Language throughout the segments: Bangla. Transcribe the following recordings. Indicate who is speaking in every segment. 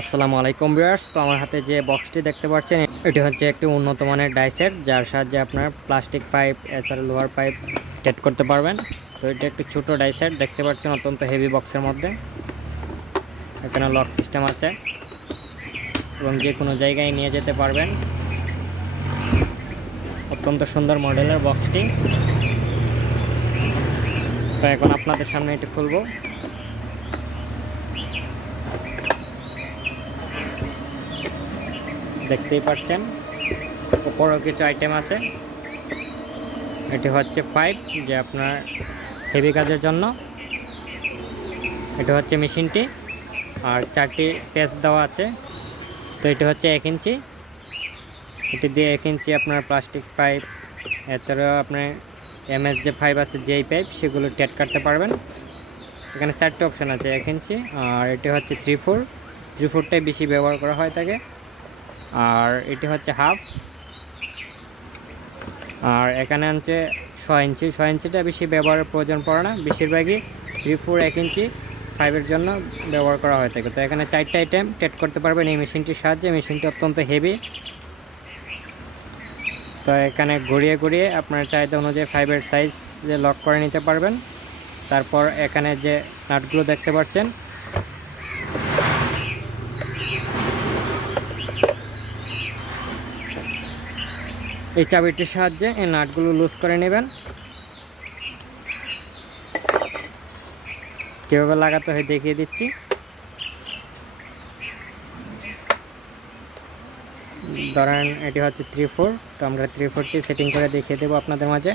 Speaker 1: আসসালামু আলাইকুম ভিউয়ার্স, তো আমার হাতে যে বক্সটি দেখতে পাচ্ছেন, এটি হচ্ছে একটি উন্নত মানের ডাইসেট যার সাহায্যে আপনার প্লাস্টিক পাইপ এছাড়া লোহার পাইপ টেট করতে পারবেন। তো এটা একটি ছোট ডাইসেট দেখতে পাচ্ছেন অত্যন্ত হেভি বক্সের মধ্যে। এখানে লক সিস্টেম আছে। এবং যে কোনো জায়গায় নিয়ে যেতে পারবেন। অত্যন্ত সুন্দর মডেলের বক্সটি তো এখন আপনাদের সামনে এটি খুলবো। দেখতেই পাচ্ছেন উপরেও কিছু আইটেম আছে। এটি হচ্ছে পাইপ যে আপনার হেভি কাজের জন্য। এটা হচ্ছে মেশিনটি। আর চারটি পেস দেওয়া আছে। তো এটি হচ্ছে এক ইঞ্চি। এটি দিয়ে এক ইঞ্চি আপনার প্লাস্টিক পাইপ এছাড়াও আপনার এমএস যে পাইপ আছে, যেই পাইপ সেগুলো টেট কাটতে পারবেন। এখানে চারটে অপশান আছে, এক ইঞ্চি। আর এটি হচ্ছে থ্রি ফোর থ্রি ফোরটাই বেশি ব্যবহার করা হয় থাকে আর এটি হচ্ছে হাফ। আর এখানে হচ্ছে ছয় ইঞ্চি। ছয় ইঞ্চিটা বেশি ব্যবহারের প্রয়োজন পড়ে না। বেশিরভাগই থ্রি ফোর এক ইঞ্চি ফাইভের জন্য ব্যবহার করা হয়ে থাকে। তো এখানে চারটে আইটেম টেট করতে পারবেন এই মেশিনটির সাহায্যে। মেশিনটি অত্যন্ত হেভি তো এখানে ঘুরিয়ে ঘুরিয়ে আপনার চাহিদা অনুযায়ী ফাইভের সাইজ যে লক করে নিতে পারবেন। তারপর এখানে যে নাটগুলো দেখতে পাচ্ছেন এই চাবিটির সাহায্যে এই নাটগুলো লুজ করে নেবেন। কীভাবে লাগাতে হয় দেখিয়ে দিচ্ছি। ধরেন, এটি হচ্ছে থ্রি ফোর তো আমরা থ্রি ফোরটি সেটিং করে দেখিয়ে দেবো আপনাদের মাঝে।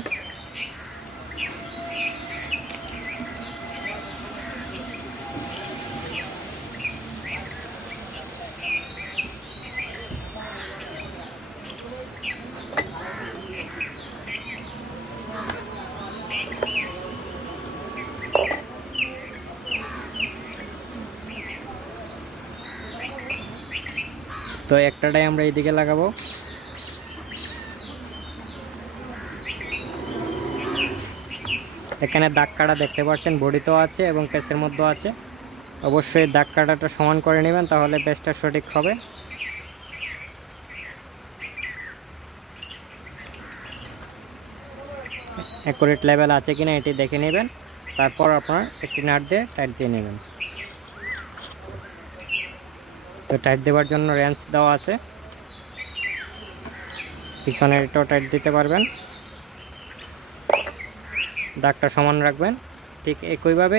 Speaker 1: তো একটাটাই আমরা এইদিকে লাগাবো। এখানে দাগ কাটা দেখতে পাচ্ছেন বডিতেও আছে এবং পেসের মধ্যেও আছে। অবশ্যই দাগ কাটাটা সমান করে নেবেন, তাহলে পেসটা সঠিক হবে। অ্যাকুরেট লেভেল আছে কিনা এটি দেখে নেবেন। তারপর আপনার একটি নাট দিয়ে টাইট দিয়ে নেবেন। তো টাইট দেওয়ার জন্য রেঞ্জ দেওয়া আছে। পিছনের এটাও টাইট দিতে পারবেন। দাগটা সমান রাখবেন। ঠিক একইভাবে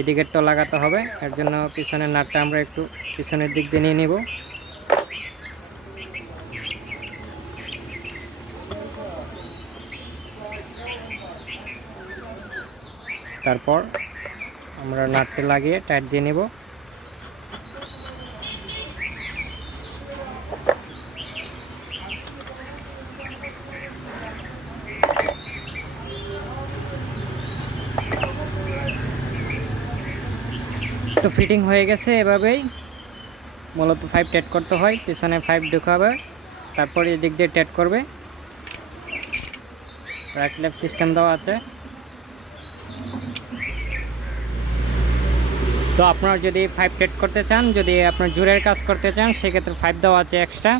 Speaker 1: এদিকেরটাও লাগাতে হবে। এর জন্য পিছনের নাটটা আমরা একটু পিছনের দিক দিয়ে নিয়ে নিব। তারপর আমরা নাটটি লাগিয়ে টাইট দিয়ে নিব। তো ফিটিং হয়ে গেছে এভাবেই। মূলত ফাইভ টেট করতে হয়, পিছনে ফাইভ ঢুকাবে, তারপর এদিক দিয়ে টেট করবে। রাইট লেফট সিস্টেম দেওয়া আছে। তো আপনারা যদি ফাইভ টেট করতে চান, যদি আপনার জোরের কাজ করতে চান, সেক্ষেত্রে ফাইভ দেওয়া আছে এক্সট্রা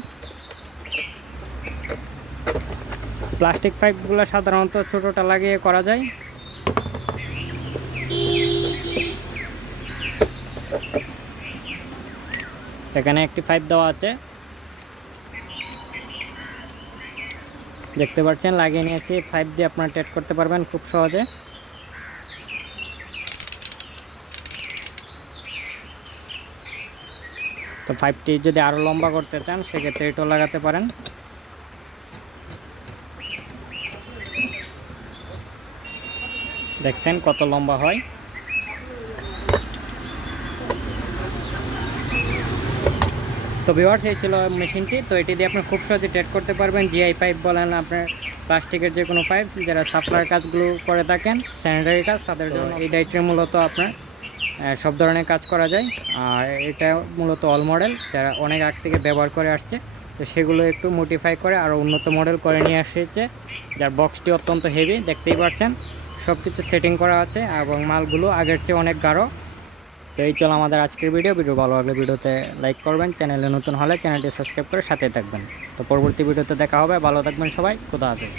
Speaker 1: প্লাস্টিক পাইপগুলো সাধারণত ছোটোটা লাগিয়ে করা যায়। এখানে একটি পাইপ দেওয়া আছে। দেখতে পাচ্ছেন, লাগিয়ে নিয়েছি। পাইপ দিয়ে আপনারা টেট করতে পারবেন খুব সহজে। তো পাইপটি যদি আরও লম্বা করতে চান, সেক্ষেত্রে এটাও লাগাতে পারেন। দেখছেন কত লম্বা হয়। তো ভিওয়ার্স এই ছিল মেশিনটি। তো এটি দিয়ে আপনি খুব সহজে ট্রেড করতে পারবেন। জিআই পাইপ বলেন আপনার প্লাস্টিকের যে কোনো পাইপ যারা সাপ্লাইয়ের কাজগুলো করে থাকেন স্যানিটারি কাজ, তাদের জন্য এই ডাইটে মূলত আপনার। সব ধরনের কাজ করা যায়। আর এটা মূলত অল মডেল যারা অনেক আগ থেকে ব্যবহার করে আসছে, তো সেগুলো একটু মডিফাই করে আরও উন্নত মডেল করে নিয়ে আসছে যার বক্সটি অত্যন্ত হেভি দেখতেই পাচ্ছেন সব কিছু সেটিং করা আছে এবং মালগুলো আগের চেয়ে অনেক গাঢ়। তো এই চলো আমাদের আজকের ভিডিও ভিডিও ভালো লাগলে ভিডিওতে লাইক করবেন, চ্যানেলে নতুন হলে চ্যানেলটি সাবস্ক্রাইব করে সাথে থাকবেন। তো পরবর্তী ভিডিওতে দেখা হবে। ভালো থাকবেন সবাই, খুদা হাফেজ।